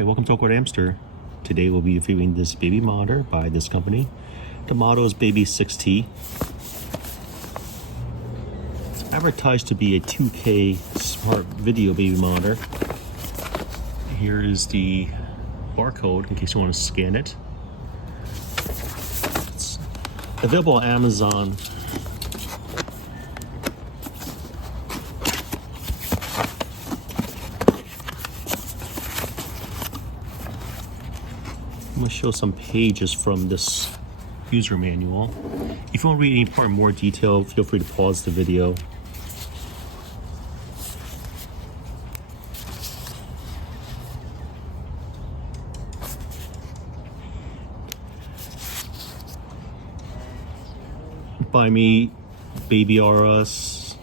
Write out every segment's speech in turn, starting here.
Hi, welcome to AwkwardHamster. Today we'll be reviewing this baby monitor by this company. The model is Baby 6T. It's advertised to be a 2K smart video baby monitor. Here is the barcode in case you want to scan it. It's available on Amazon. I'm going to show some pages from this user manual. If you want to read any part in more detail, feel free to pause the video. By me, Baby R Us,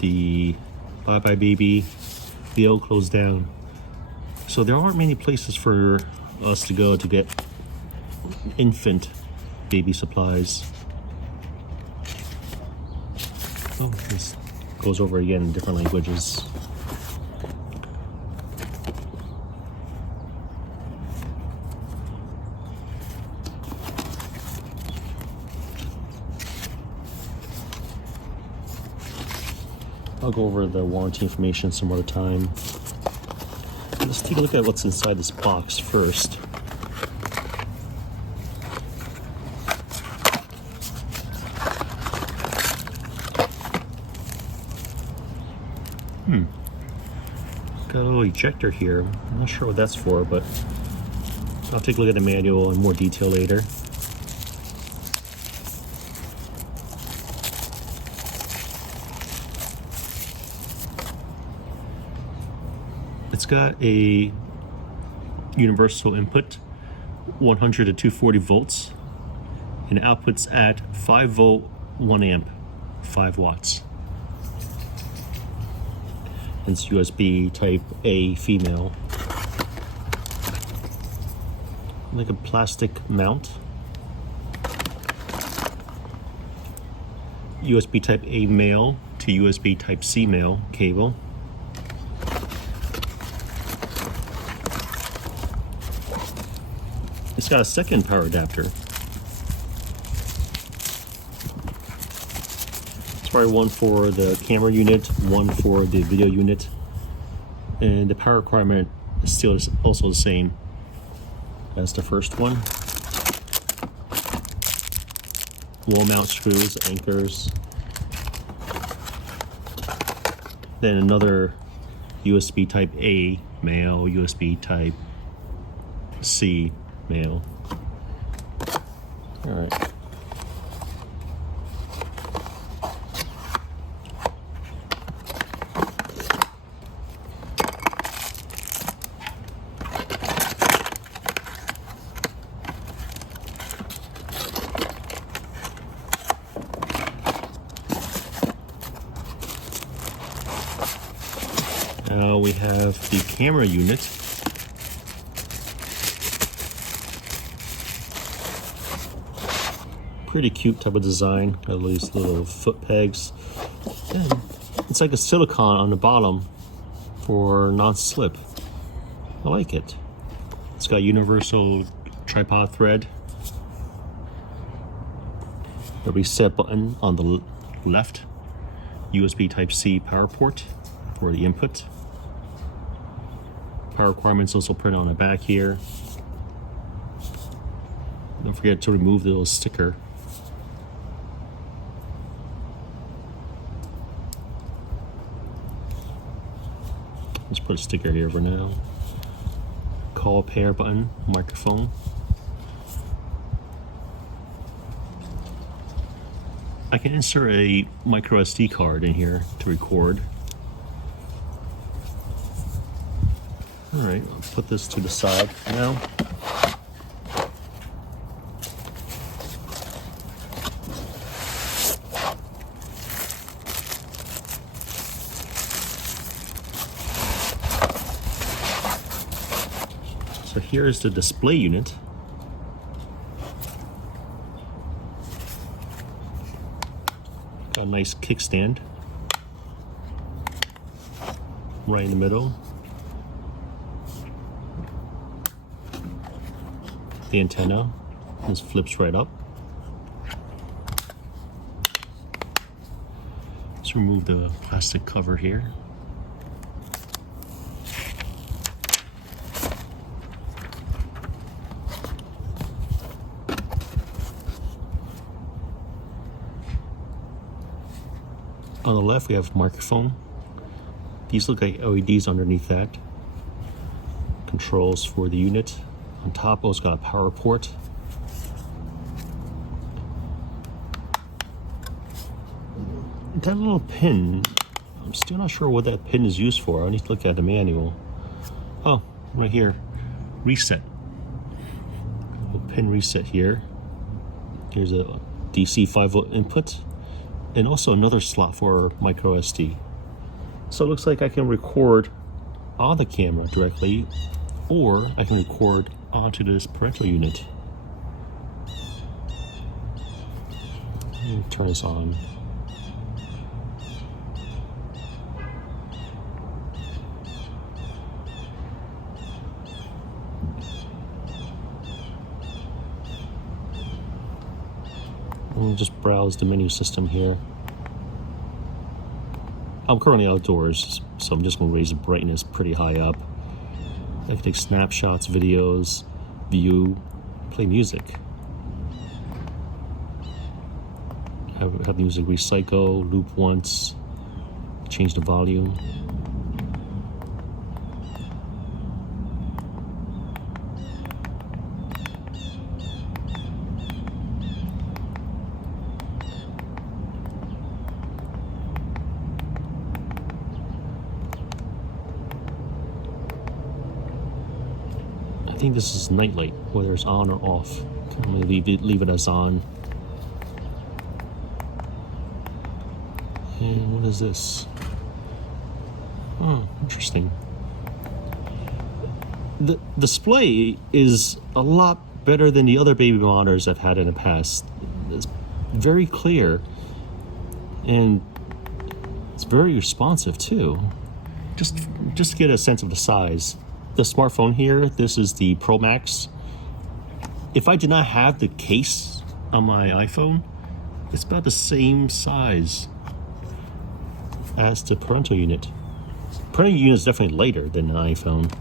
the Bye Bye Baby, the L closed down. So there aren't many places for us to go to get infant baby supplies. Oh, this goes over again in different languages. I'll go over the warranty information some other time. Let's take a look at what's inside this box first. Got a little ejector here. I'm not sure what that's for, but I'll take a look at the manual in more detail later. It's got a universal input, 100 to 240 volts, and outputs at 5 volt, 1 amp, 5 watts. It's USB type A female. Like a plastic mount. USB type A male to USB type C male cable. It's got a second power adapter. It's probably one for the camera unit, one for the video unit, and the power requirement is still also the same as the first one. Wall mount screws, anchors, then another USB type A male, USB type C male. All right. Now we have the camera unit. Pretty cute type of design. Got these little foot pegs. And it's like a silicone on the bottom for non-slip. I like it. It's got universal tripod thread. The reset button on the left. USB Type-C power port for the input. Power requirements also printed on the back here. Don't forget to remove the little sticker. Let's put a sticker here for now. Call pair button, microphone. I can insert a micro SD card in here to record. All right, I'll put this to the side now. So here's the display unit. Got a nice kickstand right in the middle. the antenna. This flips right up. Let's remove the plastic cover here. On the left, we have microphone. These look like LEDs underneath that. Controls for the unit. On top, it's got a power port. That little pin, I'm still not sure what that pin is used for. I need to look at the manual. Oh, right here, reset. A pin reset here. Here's a DC 5-volt input, and also another slot for micro SD. So it looks like I can record on the camera directly, or I can record onto this parental unit. Let me turn this on. We'll just browse the menu system here. I'm currently outdoors, so I'm just going to raise the brightness pretty high up. I can take snapshots, videos, view, play music. I have music recycle, loop once, change the volume. I think this is nightlight, whether it's on or off. I'm gonna leave it as on. And what is this? Oh, interesting. The display is a lot better than the other baby monitors I've had in the past. It's very clear, and it's very responsive too. Just to get a sense of the size. The smartphone here, this is the Pro Max. If I did not have the case on my iPhone, it's about the same size as the parental unit. Parental unit is definitely lighter than an iPhone.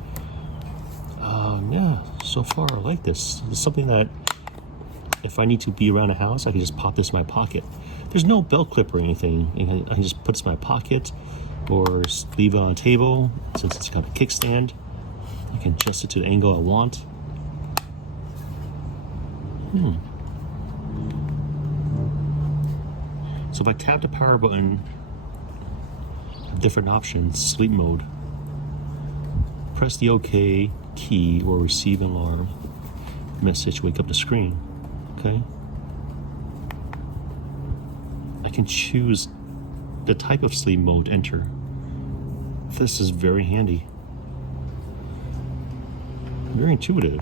Yeah, so far I like this. It's something that if I need to be around the house, I can just pop this in my pocket. There's no belt clip or anything. I can just put this in my pocket or leave it on a table since it's got a kickstand. I can adjust it to the angle I want. So if I tap the power button, different options, sleep mode. Press the OK key or receive an alarm message, wake up the screen. Okay. I can choose the type of sleep mode, enter. This is very handy. Very intuitive.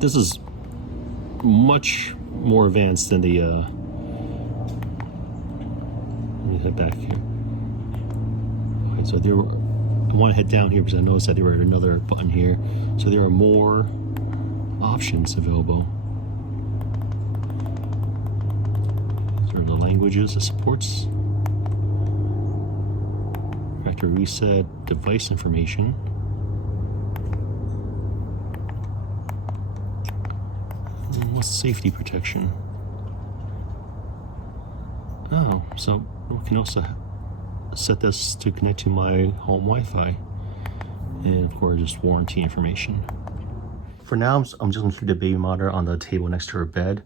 This is much more advanced than the let me head back here. Okay, so I want to head down here because I noticed that there were another button here. So there are more options available. These are the languages it supports. Factory reset, device information. What's safety protection? Oh, so we can also set this to connect to my home Wi-Fi, and of course just warranty information. For now, I'm just going to keep the baby monitor on the table next to her bed.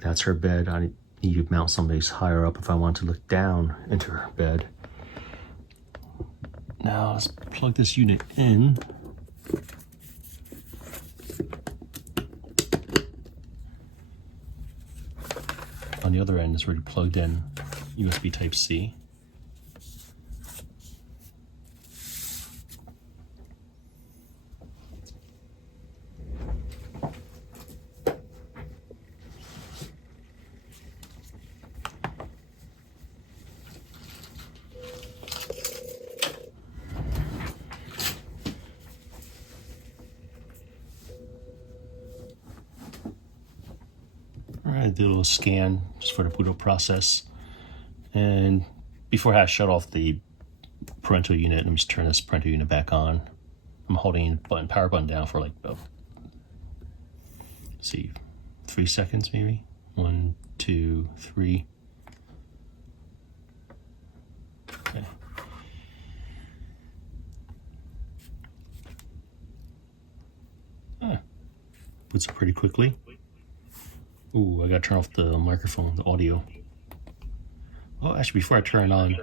That's her bed. I need to mount someplace higher up if I want to look down into her bed. Now let's plug this unit in. On the other end is already plugged in USB Type-C. I did a little scan just for the boot up process. And before I shut off the parental unit, I'm just turn this parental unit back on. I'm holding the power button down for like about, let's see, 3 seconds maybe. 1, 2, 3. Okay. Boots up pretty quickly. Ooh, I gotta turn off the microphone, the audio. Oh, actually, before I turn it on,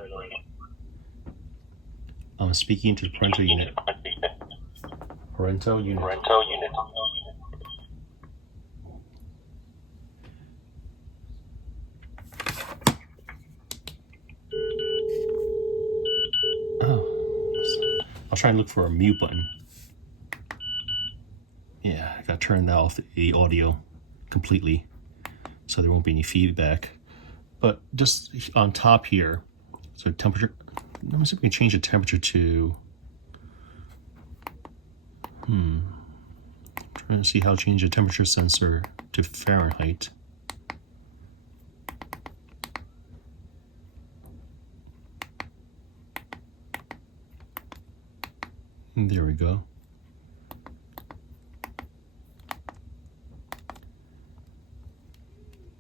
I'm speaking to the parental unit. Parental unit. Oh, I'll try and look for a mute button. Yeah, I gotta turn that off, the audio completely, so there won't be any feedback. But just on top here, so temperature, let me see if we can change the temperature to, trying to see how to change the temperature sensor to Fahrenheit. And there we go.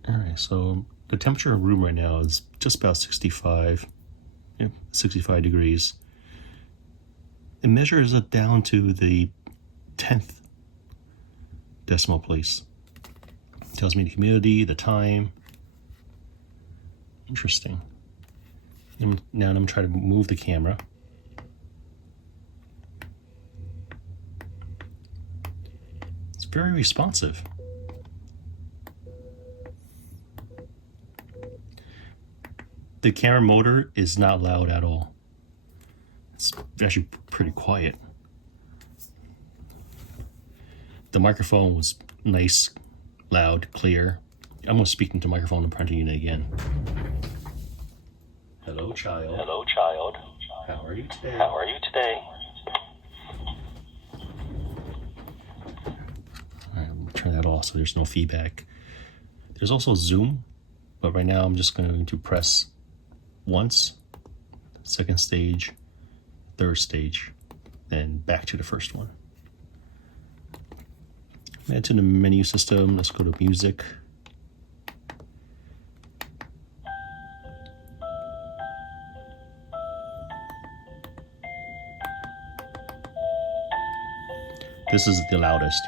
All right, so the temperature of the room right now is just about 65 degrees. It measures it down to the 10th decimal place. It tells me the humidity, the time. Interesting. And now I'm going to try to move the camera. It's very responsive. The camera motor is not loud at all. It's actually pretty quiet. The microphone was nice, loud, clear. I'm going to speak into the microphone and parental unit again. Hello, child. Hello, child. How are you today? How are you today? All right, I'm going to turn that off so there's no feedback. There's also Zoom, but right now I'm just going to press once, second stage, third stage, then back to the first one. Head to the menu system. Let's go to music. This is the loudest.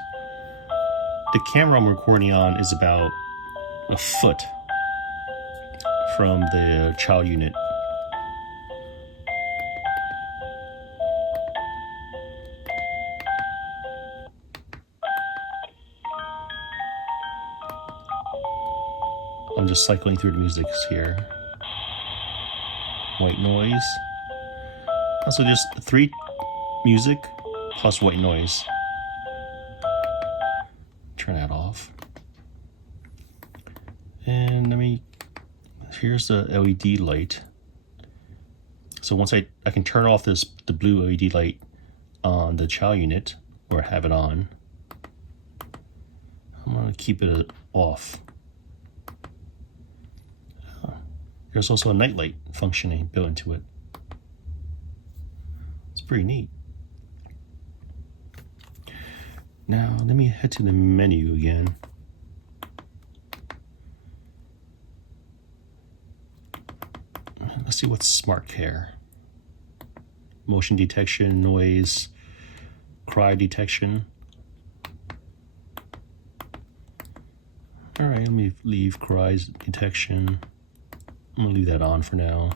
The camera I'm recording on is about a foot from the child unit. I'm just cycling through the music here. White noise. Also just 3 music plus white noise. Turn that off. And here's the LED light. So once I can turn off the blue LED light on the child unit, or have it on. I'm gonna keep it off. There's also a night light functioning built into it. It's pretty neat. Now let me head to the menu again. Let's see what's smart care. Motion detection, noise, cry detection. All right, let me leave cries detection. I'm gonna leave that on for now.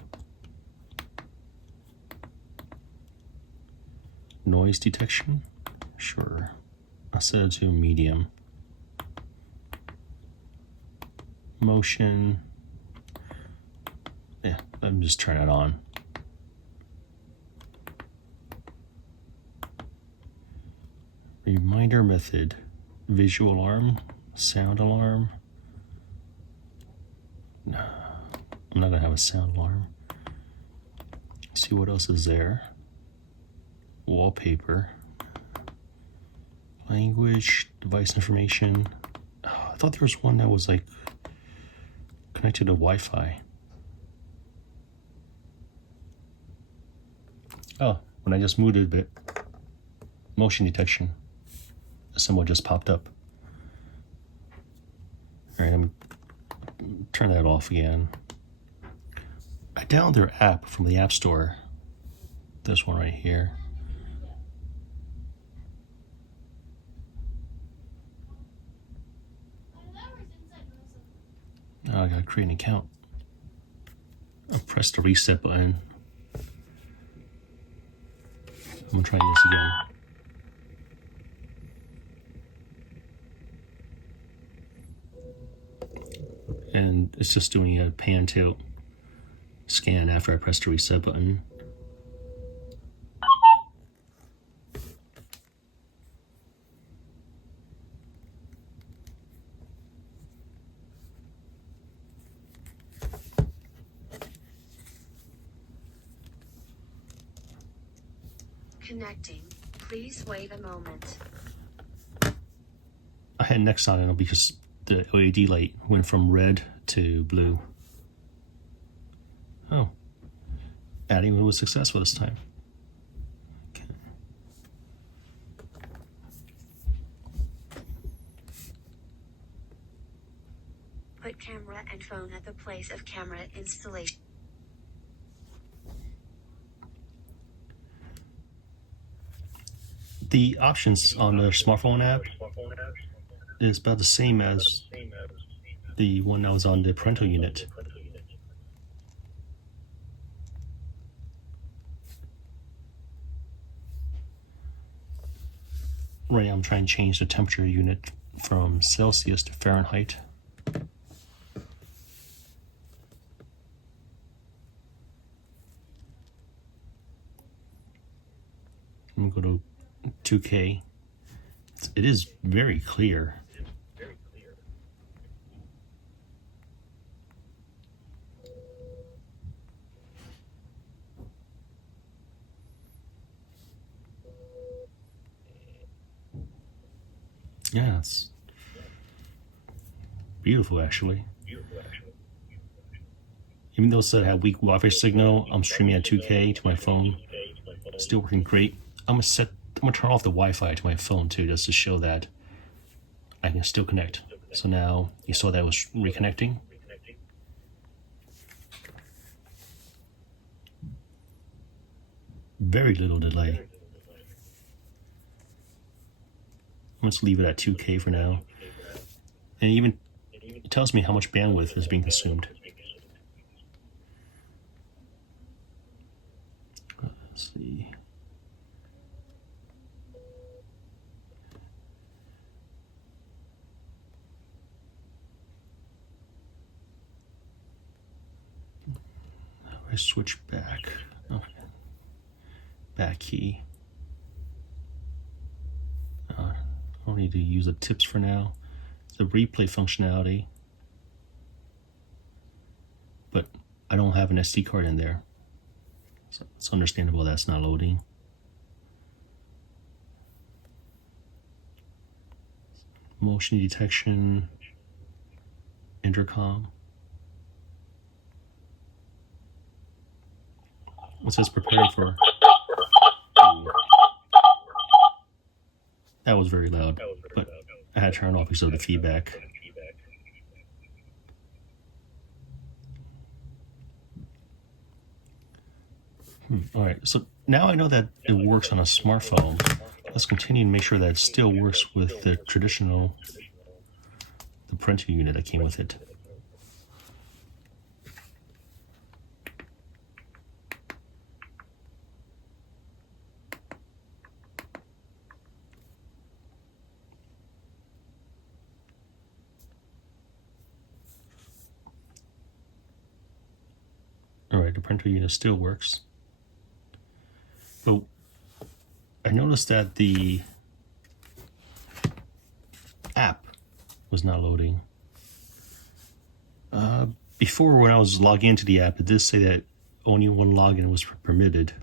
Noise detection, sure. I'll set it to medium. Motion, yeah, let me just turn it on. Reminder method, visual alarm, sound alarm. No, I'm not gonna have a sound alarm. Let's see what else is there. Wallpaper. Language, device information. Oh, I thought there was one that was like connected to Wi-Fi. Oh, when I just moved it a bit, motion detection, a symbol just popped up. All right, let me turn that off again. I downloaded their app from the App Store. This one right here. Now I gotta create an account. I'll press the reset button. I'm gonna try this again. And it's just doing a pan tilt scan after I press the reset button. Connecting. Please wait a moment. I had next on it because the LED light went from red to blue. Oh, adding was successful this time. Okay. Put camera and phone at the place of camera installation. The options on the smartphone app is about the same as the one that was on the parental unit. Right, I'm trying to change the temperature unit from Celsius to Fahrenheit. I'm going to go to 2K. It is very clear. Yeah, it's beautiful actually. Even though it said it had weak Wi-Fi signal, I'm streaming at 2K to my phone. Still working great. I'm gonna turn off the Wi-Fi to my phone too, just to show that I can still connect. So now you saw that it was reconnecting. Very little delay. Let's leave it at 2K for now. And even it tells me how much bandwidth is being consumed. Let's see. I switch back. Okay. Back key. I don't need to use the tips for now. The replay functionality, but I don't have an SD card in there, so it's understandable that's not loading. Motion detection, intercom. It says preparing for. Ooh. That was very loud, but I had to turn it off because of the feedback. All right, so now I know that it works on a smartphone. Let's continue to make sure that it still works with the traditional, the parental unit that came with it. All right, the parental unit still works. But I noticed that the app was not loading. Before, when I was logging into the app, it did say that only one login was permitted.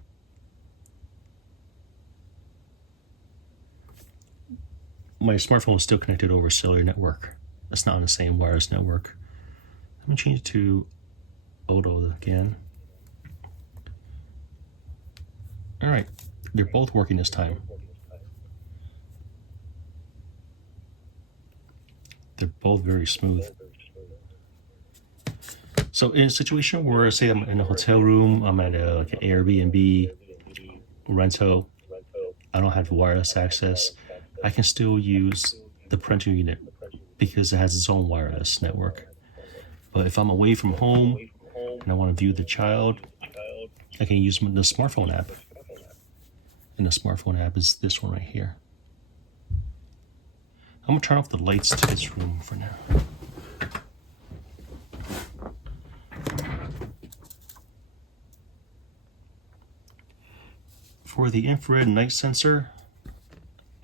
My smartphone is still connected over a cellular network. That's not on the same wireless network. me change it to auto again. All right, they're both working this time. They're both very smooth. So in a situation where, say, I'm in a hotel room, I'm at like an Airbnb rental, I don't have wireless access, I can still use the parental unit because it has its own wireless network. But if I'm away from home and I want to view the child, I can use the smartphone app. And the smartphone app is this one right here. I'm gonna turn off the lights to this room for now. For the infrared night sensor,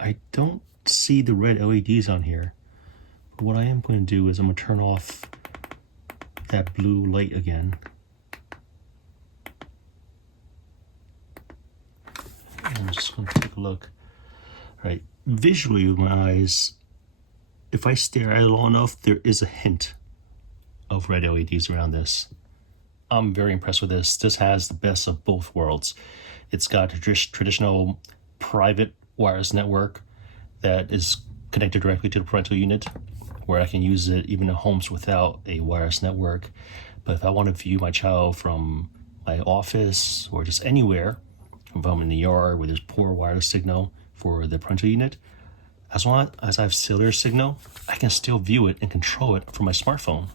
I don't see the red LEDs on here. But what I am going to do is I'm going to turn off that blue light again. I'm just going to take a look. All right, visually with my eyes, if I stare at it long enough, there is a hint of red LEDs around this. I'm very impressed with this. This has the best of both worlds. It's got a traditional private wireless network that is connected directly to the parental unit, where I can use it even in homes without a wireless network. But if I want to view my child from my office or just anywhere, if I'm in the yard where there's poor wireless signal for the parental unit, as long as I have cellular signal, I can still view it and control it from my smartphone.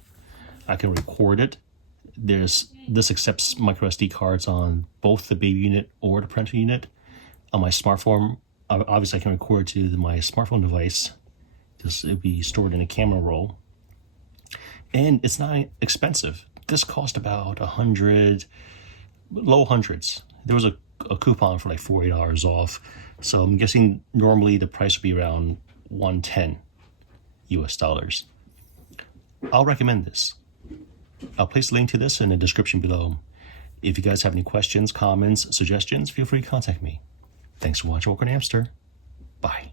I can record it. This accepts micro SD cards on both the baby unit or the parental unit. On my smartphone, obviously I can record to my smartphone device. It'll be stored in a camera roll. And it's not expensive. This cost about $100, low hundreds. There was a coupon for like $40 off. So I'm guessing normally the price would be around $110 US. I'll recommend this. I'll place a link to this in the description below. If you guys have any questions, comments, suggestions, feel free to contact me. Thanks for watching AwkwardHamster. Bye.